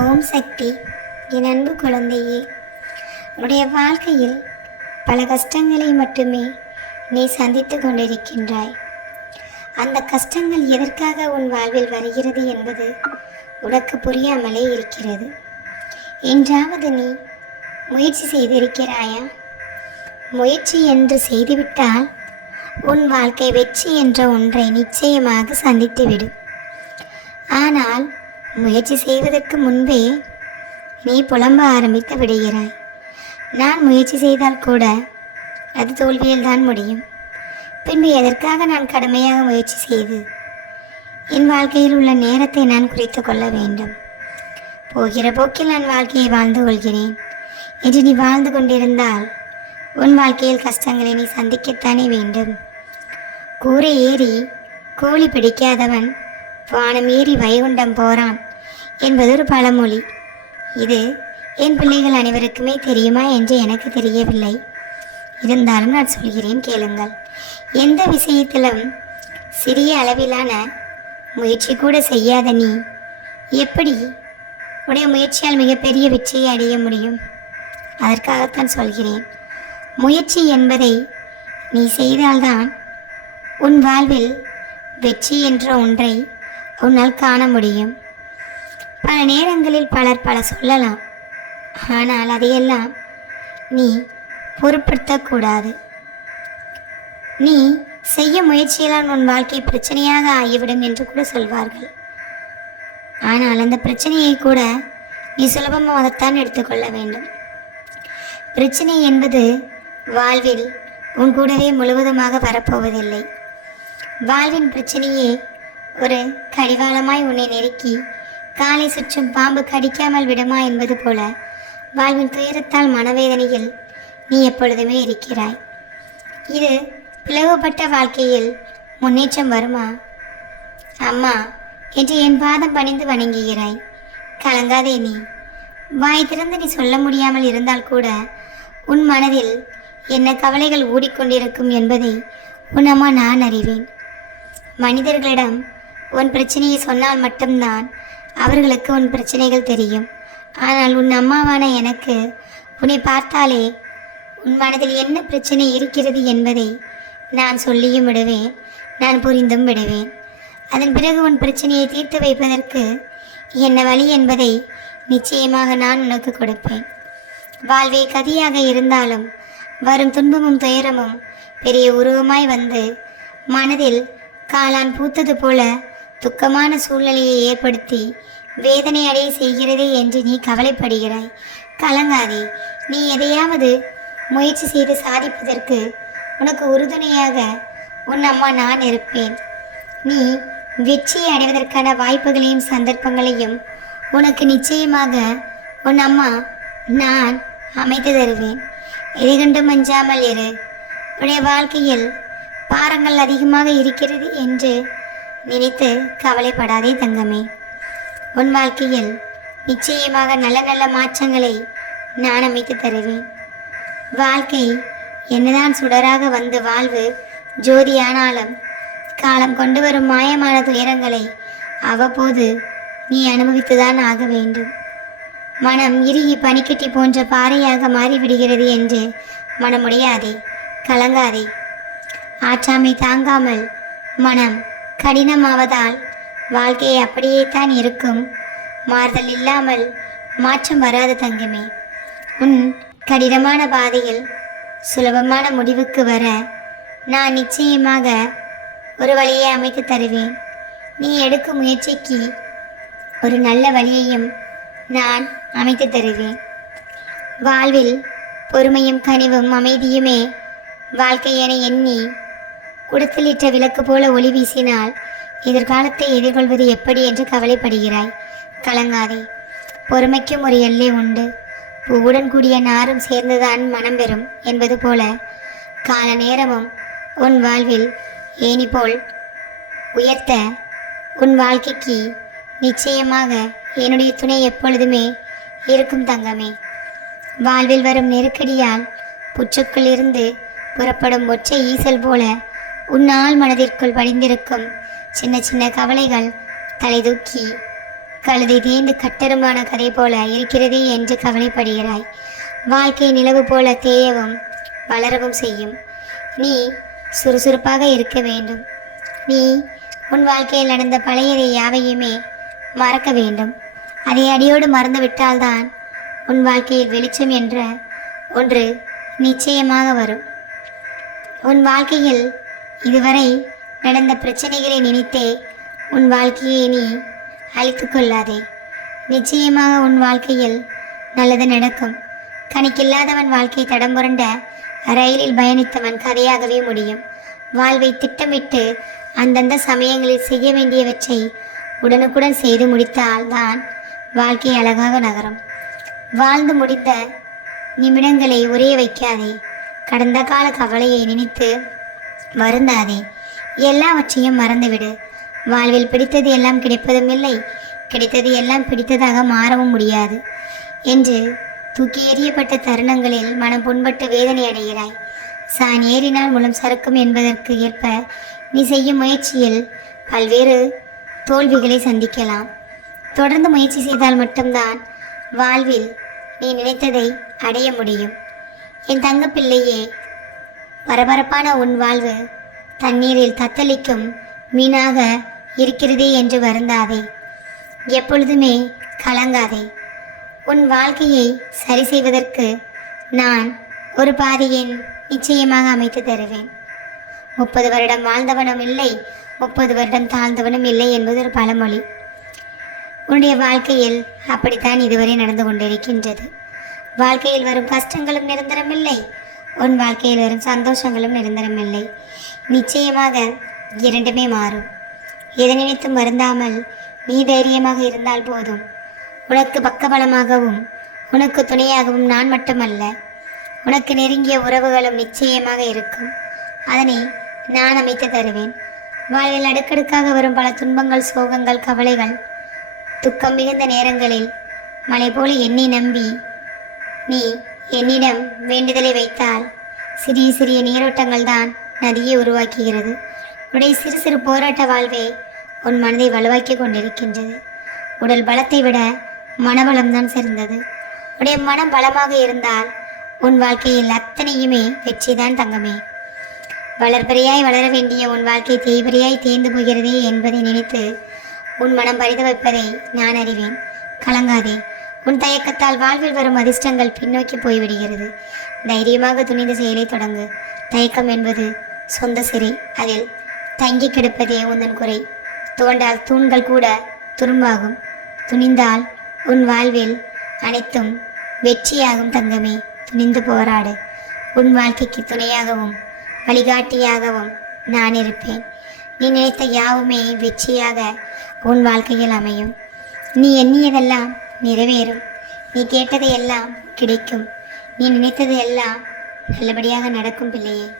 ஓம் சக்தி. என் அன்பு குழந்தையே உன்னுடைய வாழ்க்கையில் பல கஷ்டங்களை மட்டுமே நீ சந்தித்து கொண்டிருக்கின்றாய். அந்த கஷ்டங்கள் எதற்காக உன் வாழ்வில் வருகிறது என்பது உனக்கு புரியாமலே இருக்கிறது. என்றாவது நீ முயற்சி செய்திருக்கிறாயா? முயற்சி என்று செய்துவிட்டால் உன் வாழ்க்கை வெற்றி என்ற ஒன்றை நிச்சயமாக சந்தித்துவிடும் ஆனால் முயற்சி செய்வதற்கு முன்பே நீ புலம்ப ஆரம்பித்து விடுகிறாய். நான் முயற்சி செய்தால் கூட அது தோல்வியில் தான் முடியும். பின்பு எதற்காக நான் கடுமையாக முயற்சி செய்து என் வாழ்க்கையில் உள்ள நேரத்தை நான் குறித்து கொள்ள வேண்டும்? போகிற போக்கில் நான் வாழ்க்கையை வாழ்ந்து கொள்கிறேன். என்று நீ வாழ்ந்து கொண்டிருந்தால் உன் வாழ்க்கையில் கஷ்டங்களை நீ சந்திக்கத்தானே வேண்டும்? கூரை ஏறி கோழி பிடிக்காதவன் வானமீறி வைகுண்டம் போறான் என்பது ஒரு பழமொழி. இது என் பிள்ளைகள் அனைவருக்குமே தெரியுமா என்று எனக்கு தெரியவில்லை. இருந்தாலும் நான் சொல்கிறேன் கேளுங்கள். எந்த விஷயத்திலும் சிறிய அளவிலான முயற்சி கூட செய்யாத நீ எப்படி உடைய முயற்சியால் மிகப்பெரிய வெற்றியை அடைய முடியும்? அதற்காகத்தான் சொல்கிறேன். முயற்சி என்பதை நீ செய்தால்தான் உன் வாழ்வில் வெற்றி என்ற ஒன்றை உன்னால் காண முடியும். பல நேரங்களில் பலர் பல சொல்லலாம். ஆனால் அதையெல்லாம் நீ பொருட்படுத்தக்கூடாது. நீ செய்ய முயற்சியெல்லாம் உன் வாழ்க்கை பிரச்சனையாக ஆகிவிடும் என்று கூட சொல்வார்கள். ஆனால் அந்த பிரச்சனையை கூட நீ சுலபமாகத்தான் எடுத்துக்கொள்ள வேண்டும். பிரச்சனை என்பது வாழ்வில் உன் கூடவே முழுவதுமாக வரப்போவதில்லை. வாழ்வின் பிரச்சனையே ஒரு கடிவாளமாய் உன்னை நெருக்கி காலை சுற்றும் பாம்பு கடிக்காமல் விடுமா என்பது போல வாழ்வின் துயரத்தால் மனவேதனையில் நீ எப்பொழுதுமே இருக்கிறாய். இது பிளவுபட்ட வாழ்க்கையில் முன்னேற்றம் வருமா? அம்மா என்று என் பாதம் பணிந்து வணங்குகிறாய். கலங்காதே நீ. வாய் திறந்து நீ சொல்ல முடியாமல் இருந்தால் கூட உன் மனதில் என்ன கவலைகள் ஓடிக்கொண்டிருக்கும் என்பதை உன் அம்மா நான் அறிவேன். மனிதர்களிடம் உன் பிரச்சனையை சொன்னால் மட்டும்தான் அவர்களுக்கு உன் பிரச்சனைகள் தெரியும். ஆனால் உன் அம்மாவான எனக்கு உன்னை பார்த்தாலே உன் மனதில் என்ன பிரச்சனை இருக்கிறது என்பதை நான் சொல்லியும் விடுவேன். நான் புரிந்தும் விடுவேன். அதன் பிறகு உன் பிரச்சனையை தீர்த்து வைப்பதற்கு என்ன வழி என்பதை நிச்சயமாக நான் உனக்கு கொடுப்பேன். வாழ்வே கதியாக இருந்தாலும் வரும் துன்பமும் துயரமும் பெரிய உருவமாய் வந்து மனதில் காளான் பூத்தது போல துக்கமான சூழ்நிலையை ஏற்படுத்தி வேதனை அடைய செய்கிறதே என்று நீ கவலைப்படுகிறாய். கலங்காதே. நீ எதையாவது முயற்சி செய்து சாதிப்பதற்கு உனக்கு உறுதுணையாக உன் அம்மா நான் இருப்பேன். நீ வெற்றியை அடைவதற்கான வாய்ப்புகளையும் சந்தர்ப்பங்களையும் உனக்கு நிச்சயமாக உன் அம்மா நான் அமைத்து தருவேன். எதை அஞ்சாமல் இரு. உடைய வாழ்க்கையில் பாரங்கள் அதிகமாக இருக்கிறது என்று நினைத்து கவலைப்படாதே தங்கமே. உன் வாழ்க்கையில் நிச்சயமாக நல்ல நல்ல மாற்றங்களை நான் அமைத்து தருவேன். வாழ்க்கை என்னதான் சுடராக வந்து வாழ்வு ஜோதியானாலும் காலம் கொண்டு வரும் மாயமான துயரங்களை அவ்வப்போது நீ அனுபவித்துதான் ஆக வேண்டும். மனம் இறுகி பனிக்கட்டி போன்ற பாறையாக மாறிவிடுகிறது என்று மனமுடையாதே கலங்காதே. ஆற்றாமை தாங்காமல் மனம் கடினமாவதால் வாழ்க்கை அப்படியே தான் இருக்கும். மாறுதல் இல்லாமல் மாற்றம் வராது தங்கமே. உன் கடினமான பாதையில் சுலபமான முடிவுக்கு வர நான் நிச்சயமாக ஒரு வழியை அமைத்து தருவேன். நீ எடுக்கும் முயற்சிக்கு ஒரு நல்ல வழியையும் நான் அமைத்து தருவேன். வாழ்வில் பொறுமையும் கனிவும் அமைதியுமே வாழ்க்கை என எண்ணி குடத்திலிட்ட விளக்கு போல ஒளி வீசினால் எதிர்காலத்தை எதிர்கொள்வது எப்படி என்று கவலைப்படுகிறாய்? கலங்காதே. பொறுமைக்கும் ஒரு எல்லை உண்டு. பூவுடன் கூடிய நாரும் சேர்ந்துதான் மனம் பெறும் என்பது போல கால நேரமும் உன் வாழ்வில் ஏனி போல் உயர்த்த உன் வாழ்க்கைக்கு நிச்சயமாக என்னுடைய துணை எப்பொழுதுமே இருக்கும் தங்கமே. வாழ்வில் வரும் நெருக்கடியால் புற்றுக்குள் இருந்து புறப்படும் ஒற்றை ஈசல் போல உன்னால் மனதிற்குள் படிந்திருக்கும் சின்ன சின்ன கவலைகள் தலை தூக்கி கழுதை தேய்ந்து கட்டருமான கதை போல இருக்கிறதே என்று கவலைப்படுகிறாய். வாழ்க்கை நிலவு போல தேயவும் வளரவும் செய்யும். நீ சுறுசுறுப்பாக இருக்க வேண்டும். நீ உன் வாழ்க்கையில் நடந்த பழையதை யாவையுமே மறக்க வேண்டும். அதை அடியோடு மறந்துவிட்டால்தான் உன் வாழ்க்கையில் வெளிச்சம் என்ற ஒன்று நிச்சயமாக வரும். உன் வாழ்க்கையில் இதுவரை நடந்த பிரச்சனைகளை நினைத்தே உன் வாழ்க்கையை நீ அழித்து கொள்ளாதே. நிச்சயமாக உன் வாழ்க்கையில் நல்லது நடக்கும். கணக்கில்லாதவன் வாழ்க்கை தடம் புரண்ட ரயிலில் பயணித்தவன் கதையாகவே முடியும். வாழ்வை திட்டமிட்டு அந்தந்த சமயங்களில் செய்ய வேண்டியவற்றை உடனுக்குடன் செய்து முடித்தால்தான் வாழ்க்கை அழகாக நகரும். வாழ்ந்து முடிந்த நிமிடங்களை உரைய வைக்காதே. கடந்த கால கவலையை நினைத்து வருந்தாதே எல்லாவற்றையும் மறந்துவிடு. வாழ்வில் பிடித்தது எல்லாம் கிடைப்பதும் இல்லை. கிடைத்தது எல்லாம் பிடித்ததாக மாறவும் முடியாது. என்று தூக்கி எறியப்பட்ட தருணங்களில் மனம் புண்பட்டு வேதனை அடைகிறாய். சான் ஏறினால் மூலம் சறுக்கும் என்பதற்கு ஏற்ப நீ செய்யும் முயற்சியில் பல்வேறு தோல்விகளை சந்திக்கலாம். தொடர்ந்து முயற்சி செய்தால் மட்டும்தான் வாழ்வில் நீ நினைத்ததை அடைய முடியும். என் தங்கப்பிள்ளையே பரபரப்பான உன் வாழ்வு தண்ணீரில் தத்தளிக்கும் மீனாக இருக்கிறதே என்று வருந்தாதே. எப்பொழுதுமே கலங்காதே. உன் வாழ்க்கையை சரி செய்வதற்கு நான் ஒரு பாதையின் நிச்சயமாக அமைத்து தருவேன். முப்பது வருடம் வாழ்ந்தவனும் இல்லை முப்பது வருடம் தாழ்ந்தவனும் இல்லை என்பது ஒரு பழமொழி. உன்னுடைய வாழ்க்கையில் அப்படித்தான் இதுவரை நடந்து கொண்டிருக்கின்றது. வாழ்க்கையில் வரும் கஷ்டங்களும் நிரந்தரமில்லை உன் வாழ்க்கையில் வரும் சந்தோஷங்களும் நிரந்தரமில்லை. நிச்சயமாக இரண்டுமே மாறும். எதை நினைத்து வருந்தாமல் நீ தைரியமாக இருந்தால் போதும். உனக்கு பக்கபலமாகவும் உனக்கு துணையாகவும் நான் மட்டுமல்ல. உனக்கு நெருங்கிய உறவுகளும் நிச்சயமாக இருக்கும். அதனை நான் அமைத்து தருவேன். வாழ்வில் அடுக்கடுக்காக வரும் பல துன்பங்கள் சோகங்கள் கவலைகள் துக்கம் மிகுந்த நேரங்களில் மலை போல என்னை நம்பி நீ என்னிடம் வேண்டுதலை வைத்தால் சிறிய சிறிய நீரோட்டங்கள் தான் நதியை உருவாக்குகிறது. உடைய சிறு சிறு போராட்ட வாழ்வே உன் மனதை வலுவாக்கி கொண்டிருக்கின்றது. உடல் பலத்தை விட மனபலம்தான் சிறந்தது. உடைய மனம் பலமாக இருந்தால் உன் வாழ்க்கையில் அத்தனையுமே வெற்றிதான் தங்கமே. வளர்பறையாய் வளர வேண்டிய உன் வாழ்க்கை தேய்பறையாய் தேர்ந்து போகிறதே என்பதை நினைத்து உன் மனம் பரிதவிப்பதை நான் அறிவேன். கலங்காதே. உன் தயக்கத்தால் வாழ்வில் வரும் அதிர்ஷ்டங்கள் பின்னோக்கி போய்விடுகிறது. தைரியமாக துணிந்த செயலை தொடங்கு. தயக்கம் என்பது சொந்த சிறை. அதில் தங்கி கிடப்பதே உந்தன் குறை. தோண்டால் தூண்கள் கூட துரும்பாகும். துணிந்தால் உன் வாழ்வில் அனைத்தும் வெற்றியாகும் தங்கமே. துணிந்து போராடு. உன் வாழ்க்கைக்கு துணையாகவும் வழிகாட்டியாகவும் நான் இருப்பேன். நீ நினைத்த யாவுமே வெற்றியாக உன் வாழ்க்கையில் அமையும். நீ எண்ணியதெல்லாம் நிறைவேறும். நீ கேட்டது எல்லாம் கிடைக்கும். நீ நினைத்தது எல்லாம் நல்லபடியாக நடக்கும் பிள்ளையே.